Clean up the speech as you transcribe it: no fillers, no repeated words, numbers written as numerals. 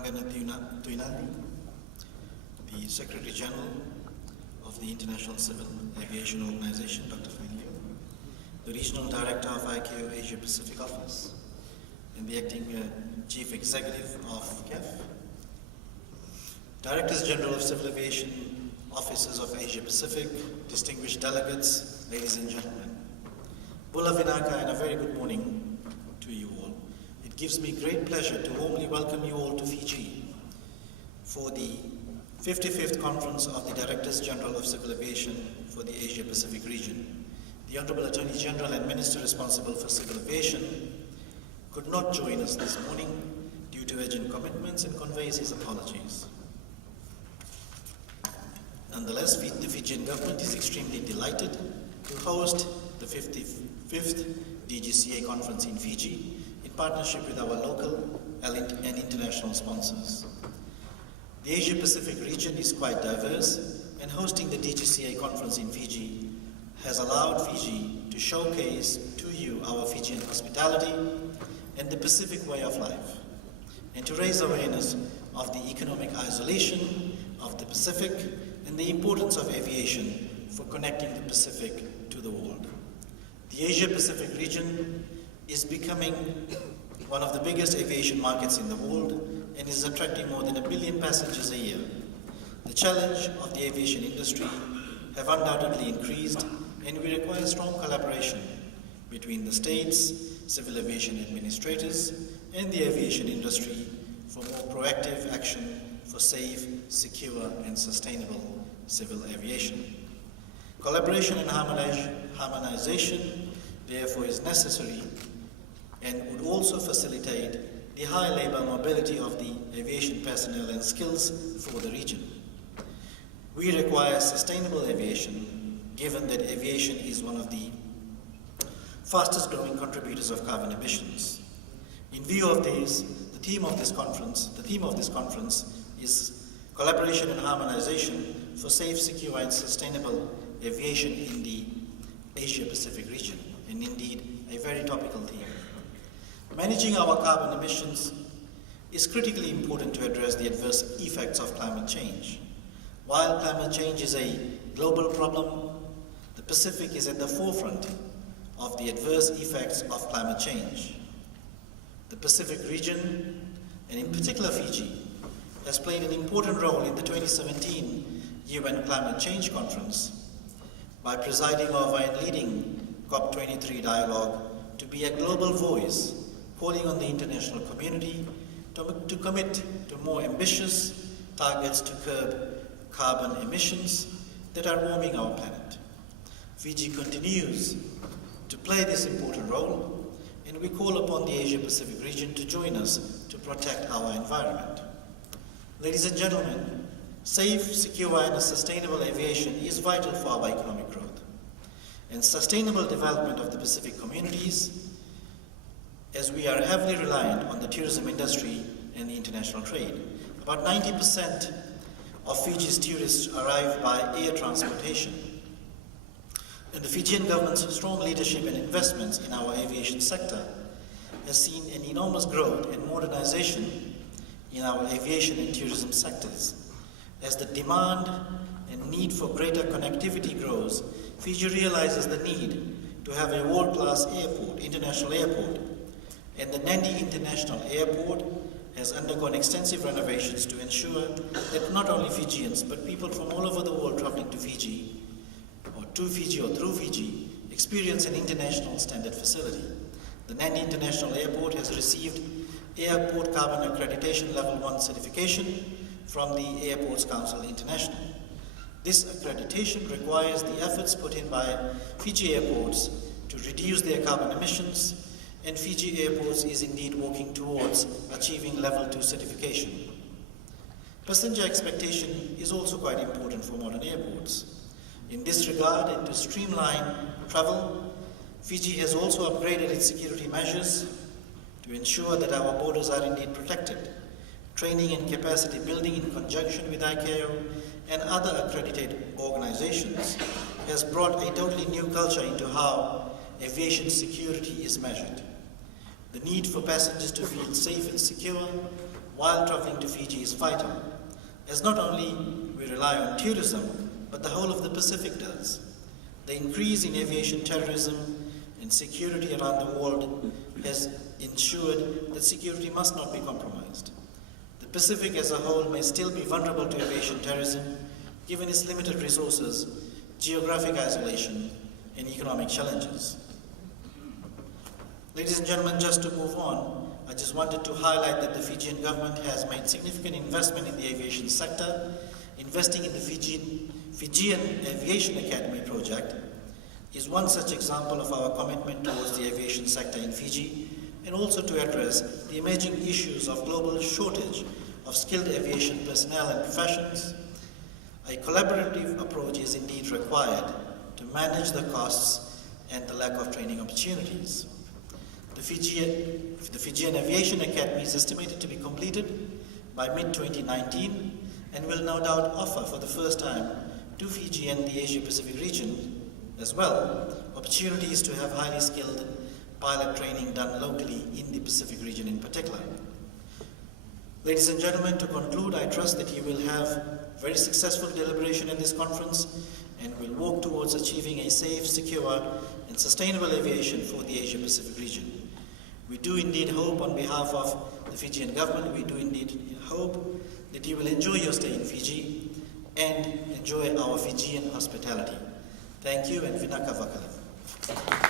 Rangana Tuinandi, the Secretary General of the International Civil Aviation Organization, Dr. Feng Liu, the Regional Director of ICAO Asia Pacific Office, and the Acting Chief Executive of CAF, Directors General of Civil Aviation Offices of Asia Pacific, distinguished delegates, ladies and gentlemen. Bula Vinaka, and a very good morning to you all. It gives me great pleasure to warmly welcome you all to Fiji for the 55th Conference of the Directors General of Civil Aviation for the Asia Pacific region. The Honorable Attorney General and Minister responsible for civil aviation could not join us this morning due to urgent commitments and conveys his apologies. Nonetheless, the Fijian government is extremely delighted to host the 55th DGCA conference in Fiji in partnership with our local and international sponsors. The Asia Pacific region is quite diverse, and hosting the DGCA conference in Fiji has allowed Fiji to showcase to you our Fijian hospitality and the Pacific way of life, and to raise awareness of the economic isolation of the Pacific and the importance of aviation for connecting the Pacific to the world. The Asia Pacific region is becoming one of the biggest aviation markets in the world and is attracting more than 1 billion passengers a year. The challenge of the aviation industry have undoubtedly increased, and we require strong collaboration between the states, civil aviation administrators, and the aviation industry for more proactive action for safe, secure, and sustainable civil aviation. Collaboration and harmonization, therefore, is necessary and would also facilitate the high labor mobility of the aviation personnel and skills for the region. We require sustainable aviation, given that aviation is one of the fastest growing contributors of carbon emissions. In view of this, the theme of this conference is collaboration and harmonization for safe, secure, and sustainable aviation in the Asia Pacific region, and indeed a very topical theme. Managing our carbon emissions is critically important to address the adverse effects of climate change. While climate change is a global problem, the Pacific is at the forefront of the adverse effects of climate change. The Pacific region, and in particular Fiji, has played an important role in the 2017 UN Climate Change Conference by presiding over and leading COP23 dialogue to be a global voice, calling on the international community to commit to more ambitious targets to curb carbon emissions that are warming our planet. Fiji continues to play this important role, and we call upon the Asia Pacific region to join us to protect our environment. Ladies and gentlemen, safe, secure, and sustainable aviation is vital for our economic growth and sustainable development of the Pacific communities, as we are heavily reliant on the tourism industry and the international trade. About 90% of Fiji's tourists arrive by air transportation. And the Fijian government's strong leadership and investments in our aviation sector has seen an enormous growth and modernization in our aviation and tourism sectors. As the demand and need for greater connectivity grows, Fiji realizes the need to have a world-class airport, international airport, and the Nadi International Airport has undergone extensive renovations to ensure that not only Fijians, but people from all over the world traveling to Fiji, or to Fiji or through Fiji, experience an international standard facility. The Nadi International Airport has received Airport Carbon Accreditation Level 1 certification from the Airports Council International. This accreditation requires the efforts put in by Fiji airports to reduce their carbon emissions, and Fiji Airports is indeed working towards achieving Level 2 certification. Passenger expectation is also quite important for modern airports. In this regard, and to streamline travel, Fiji has also upgraded its security measures to ensure that our borders are indeed protected. Training and capacity building in conjunction with ICAO and other accredited organizations has brought a totally new culture into how aviation security is measured. The need for passengers to feel safe and secure while traveling to Fiji is vital, as not only we rely on tourism, but the whole of the Pacific does. The increase in aviation terrorism and security around the world has ensured that security must not be compromised. The Pacific as a whole may still be vulnerable to aviation terrorism, given its limited resources, geographic isolation, and economic challenges. Ladies and gentlemen, just to move on, I just wanted to highlight that the Fijian government has made significant investment in the aviation sector. Investing in the Fijian Aviation Academy project is one such example of our commitment towards the aviation sector in Fiji, and also to address the emerging issues of global shortage of skilled aviation personnel and professions. A collaborative approach is indeed required to manage the costs and the lack of training opportunities. The Fijian Aviation Academy is estimated to be completed by mid-2019 and will no doubt offer for the first time to Fiji and the Asia-Pacific region as well opportunities to have highly skilled pilot training done locally in the Pacific region in particular. Ladies and gentlemen, to conclude, I trust that you will have very successful deliberation in this conference and will work towards achieving a safe, secure, and sustainable aviation for the Asia-Pacific region. We do indeed hope, on behalf of the Fijian government, we do indeed hope that you will enjoy your stay in Fiji and enjoy our Fijian hospitality. Thank you, and Vinaka Vakala.